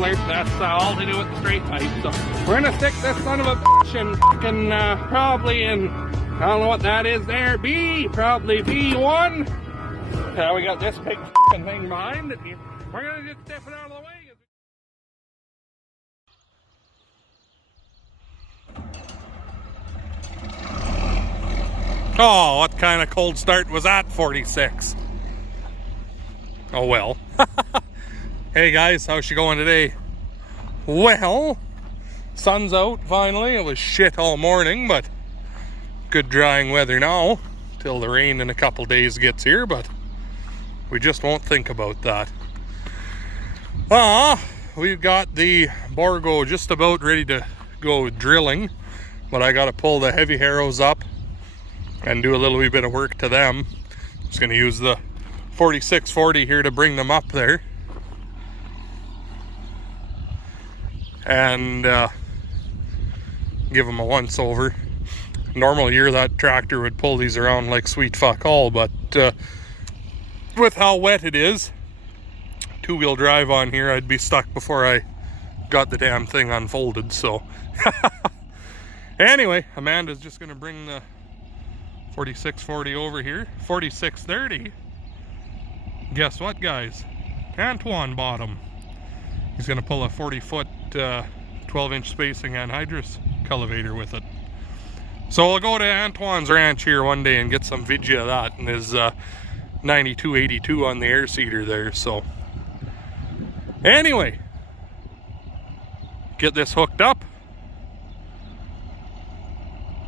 muffler. That's all to do with the straight pipe. So we're gonna stick this son of a bitch in fucking probably in, I don't know what that is there, probably B1. We got this big fucking thing behind it. We're gonna just step it out of the way. Oh, what kind of cold start was that, 46? Oh well. Hey guys, how's she going today? Well, sun's out finally. It was shit all morning, but good drying weather now till the rain in a couple days gets here, but we just won't think about that. We've got the Borgo just about ready to go drilling, but I got to pull the heavy harrows up and do a little wee bit of work to them. Just gonna use the 4640 here to bring them up there. And give them a once over. Normal year that tractor would pull these around like sweet fuck all, but with how wet it is, two-wheel drive on here, I'd be stuck before I got the damn thing unfolded, so. Anyway, Amanda's just gonna bring the 4640 over here. 4630. Guess what, guys? Antoine bought him. He's gonna pull a 40-foot 12-inch spacing anhydrous cultivator with it. So we'll go to Antoine's ranch here one day and get some video of that and his 9282 on the air seeder there. So anyway, get this hooked up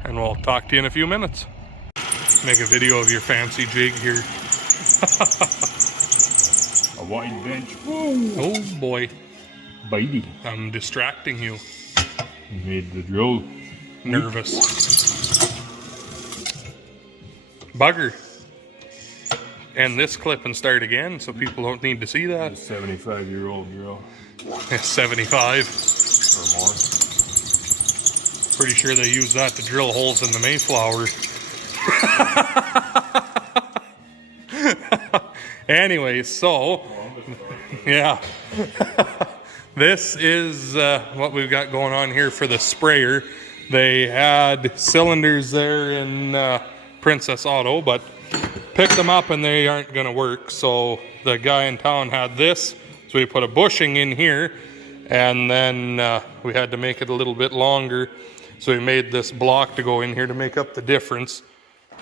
and we'll talk to you in a few minutes. Make a video of your fancy jig here. A wide bench. Whoa. Oh boy. Bitey. I'm distracting you. You made the drill nervous. Bugger. End this clip and start again so people don't need to see that. A 75-year-old drill. 75. Or more. Pretty sure they use that to drill holes in the Mayflower. Anyway, so yeah. This is what we've got going on here for the sprayer. They had cylinders there in Princess Auto, but picked them up and they aren't going to work. So the guy in town had this, so we put a bushing in here, and then we had to make it a little bit longer. So we made this block to go in here to make up the difference.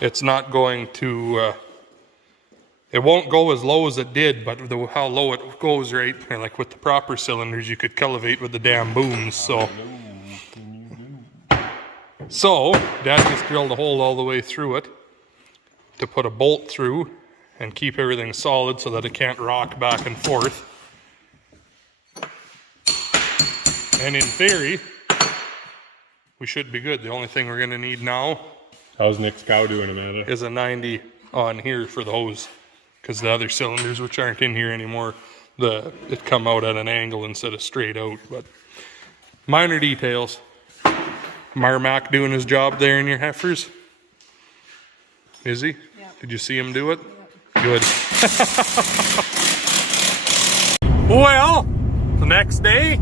It's not going to, it won't go as low as it did, but how low it goes, right? Like with the proper cylinders, you could cultivate with the damn booms. So Dad just drilled a hole all the way through it to put a bolt through and keep everything solid so that it can't rock back and forth. And in theory, we should be good. The only thing we're gonna need now, how's Nick's cow doing, Amanda? is a 90 on here for the hose. Because the other cylinders, which aren't in here anymore, it come out at an angle instead of straight out. But minor details. Marmac doing his job there in your heifers? Is he? Yep. Did you see him do it? Yep. Good. Well, the next day,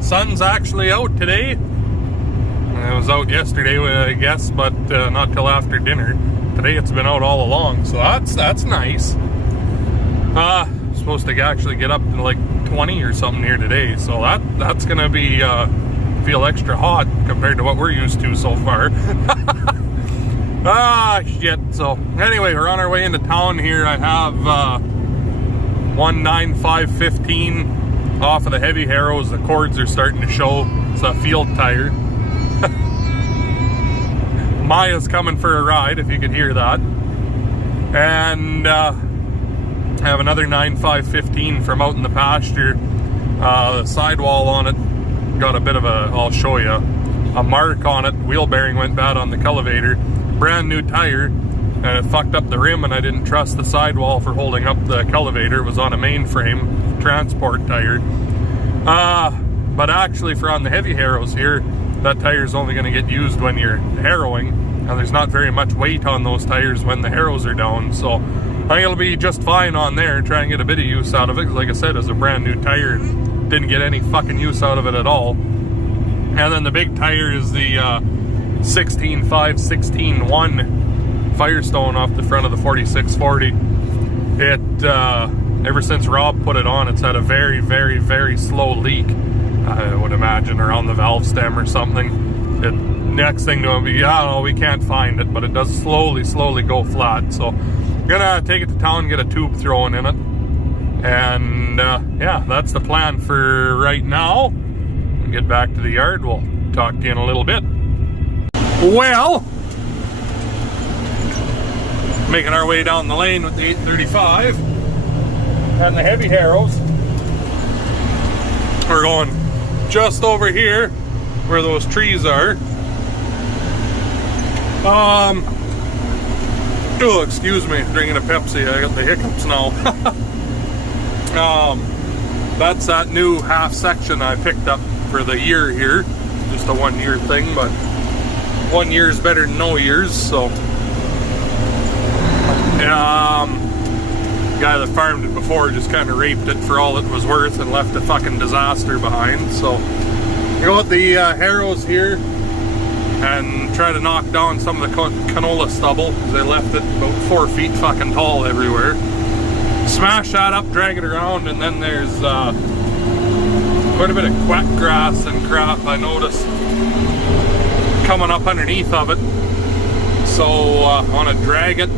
sun's actually out today. It was out yesterday, I guess, but not till after dinner. Today it's been out all along, so that's nice. Supposed to actually get up to like 20 or something here today, so that's gonna be feel extra hot compared to what we're used to so far. Shit. So anyway, we're on our way into town here. I have 19515 off of the heavy harrows. The cords are starting to show. It's a field tire. Maya's coming for a ride, if you could hear that. And I have another 9515 from out in the pasture. The sidewall on it got a bit of a, I'll show you, a mark on it. Wheel bearing went bad on the cultivator. Brand new tire, and it fucked up the rim, and I didn't trust the sidewall for holding up the cultivator. It was on a mainframe transport tire. But actually for on the heavy harrows here, that tire is only going to get used when you're harrowing, and there's not very much weight on those tires when the harrows are down, so I think it'll be just fine on there. Try and get a bit of use out of it, because like I said, it's a brand new tire. didn't get any fucking use out of it at all. And then the big tire is the 16.5, 16.1 Firestone off the front of the 4640. It, ever since Rob put it on, it's had a very, very, very slow leak. I would imagine around the valve stem or something. Next thing to be, oh, we can't find it, but it does slowly go flat. So I'm gonna take it to town, get a tube thrown in it. And yeah, that's the plan for right now. Get back to the yard. We'll talk to you in a little bit. Well, making our way down the lane with the 835 and the heavy harrows. We're going just over here where those trees are. Oh, excuse me, drinking a Pepsi. I got the hiccups now. That's that new half section I picked up for the year here. Just a 1 year thing, but 1 year is better than no years, so. Guy that farmed it before just kind of raped it for all it was worth and left a fucking disaster behind. So we go with the harrows here and try to knock down some of the canola stubble because they left it about 4 feet fucking tall everywhere. Smash that up, drag it around, and then there's quite a bit of quack grass and crap I noticed coming up underneath of it. So I want to drag it,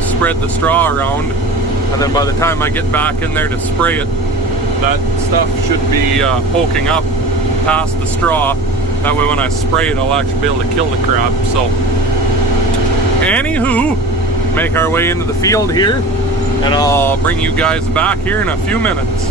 spread the straw around, and then by the time I get back in there to spray it, that stuff should be poking up past the straw. That way when I spray it, I'll actually be able to kill the crap. So anywho, make our way into the field here, and I'll bring you guys back here in a few minutes.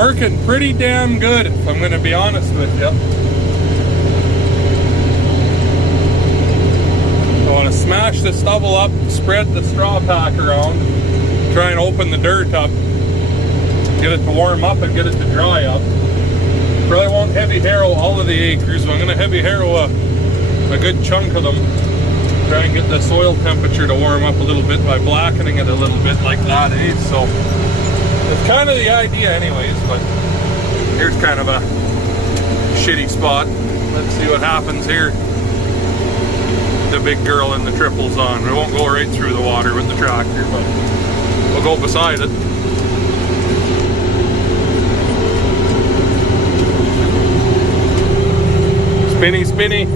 working pretty damn good, if I'm going to be honest with you. I want to smash the stubble up, spread the straw pack around, try and open the dirt up, get it to warm up and get it to dry up. Probably won't heavy harrow all of the acres, but I'm going to heavy harrow a good chunk of them. Try and get the soil temperature to warm up a little bit by blackening it a little bit like that, eh? So it's kind of the idea anyways, but here's kind of a shitty spot. Let's see what happens here. The big girl and the triple's on. We won't go right through the water with the tractor, but we'll go beside it. Spinny, spinny,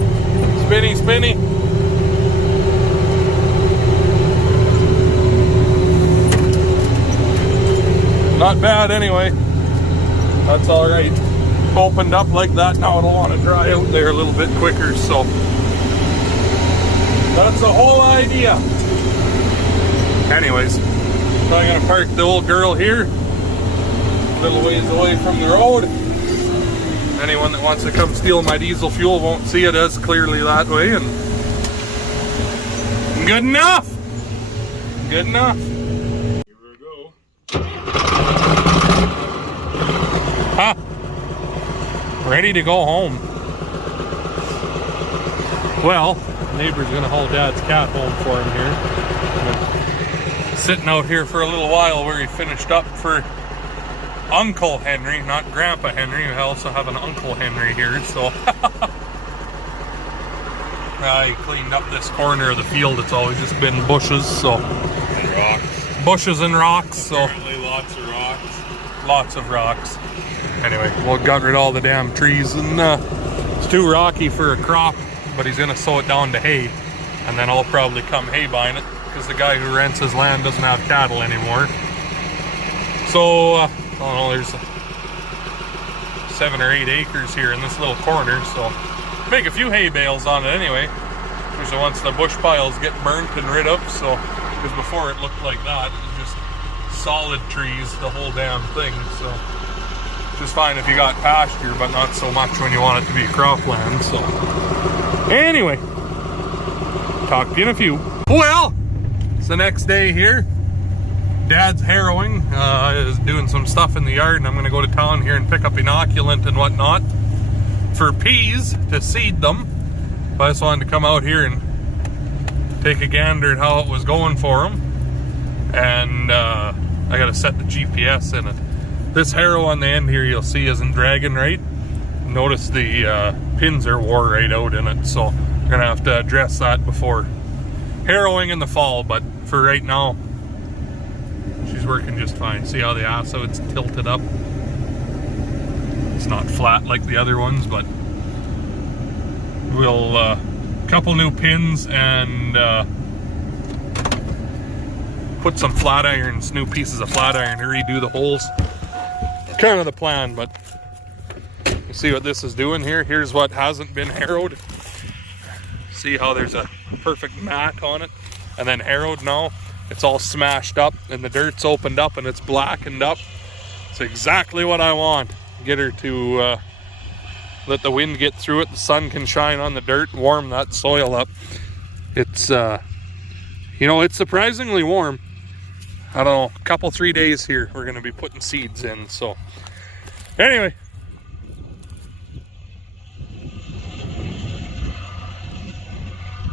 spinny, spinny. Not bad anyway. That's all right. Opened up like that, now it'll want to dry out there a little bit quicker, so that's the whole idea. Anyways, so I'm gonna park the old girl here, a little ways away from the road. Anyone that wants to come steal my diesel fuel won't see it as clearly that way, and good enough. Good enough. Here we go. Huh? Ready to go home. Well, neighbor's gonna haul Dad's cat home for him here. Sitting out here for a little while where he finished up for Uncle Henry, not Grandpa Henry. We also have an Uncle Henry here, so I cleaned up this corner of the field. It's always just been bushes, so And rocks. bushes and rocks, so Apparently lots of rocks. lots of rocks. Anyway, we'll gut rid all the damn trees, and it's too rocky for a crop, but he's gonna sow it down to hay, and then I'll probably come hay buying it, because the guy who rents his land doesn't have cattle anymore. So I don't know, there's 7 or 8 acres here in this little corner, so make a few hay bales on it anyway, especially once the bush piles get burnt and rid of. So because before it looked like that, it was just solid trees, the whole damn thing. So just fine if you got pasture, but not so much when you want it to be cropland. So anyway, talk to you in a few. Well, it's the next day here. Dad's harrowing, is doing some stuff in the yard, and I'm going to go to town here and pick up inoculant and whatnot for peas to seed them. But I just wanted to come out here and take a gander at how it was going for them. And I got to set the GPS in it. This harrow on the end here you'll see isn't dragging right. Notice the pins are wore right out in it, so I'm going to have to address that before harrowing in the fall. But for right now, she's working just fine. See how the asso, it's tilted up. It's not flat like the other ones, but we'll couple new pins and put some flat irons, new pieces of flat iron to redo the holes. Kind of the plan, but you see what this is doing here. Here's what hasn't been harrowed. See how there's a perfect mat on it, and then harrowed now. It's all smashed up and the dirt's opened up and it's blackened up. It's exactly what I want. Get her to let the wind get through it, the sun can shine on the dirt, warm that soil up. It's you know, it's surprisingly warm. I don't know, a couple 3 days here we're gonna be putting seeds in. So anyway,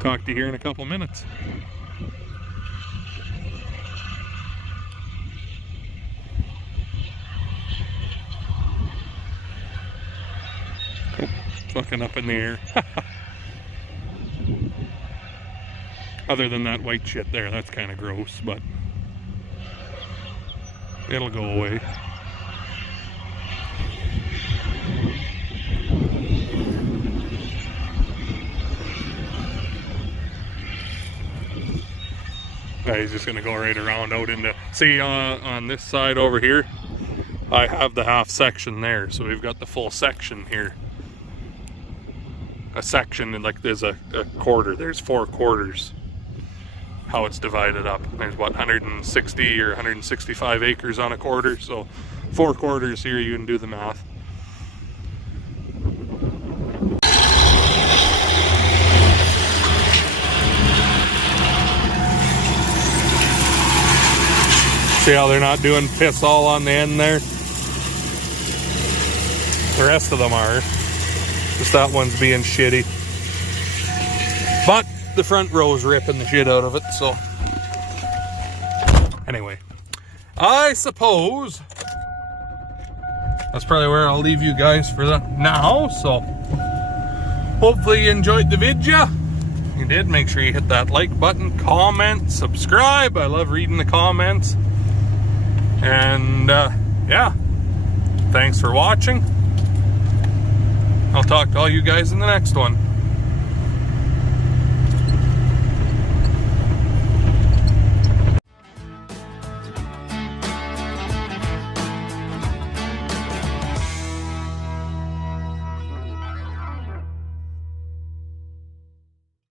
talk to you here in a couple minutes. Fucking up in the air. Other than that white shit there, that's kind of gross, but it'll go away. He's just gonna go right around out into, see on this side over here, I have the half section there, so we've got the full section here. A section, and like there's a quarter, there's 4 quarters, how it's divided up. There's what, 160 or 165 acres on a quarter, so 4/4 here, you can do the math. See how they're not doing piss all on the end there? The rest of them are. Just that one's being shitty. But the front row is ripping the shit out of it, so. Anyway, I suppose that's probably where I'll leave you guys for now. So, hopefully you enjoyed the video. If you did, make sure you hit that like button, comment, subscribe. I love reading the comments. And yeah, thanks for watching. I'll talk to all you guys in the next one.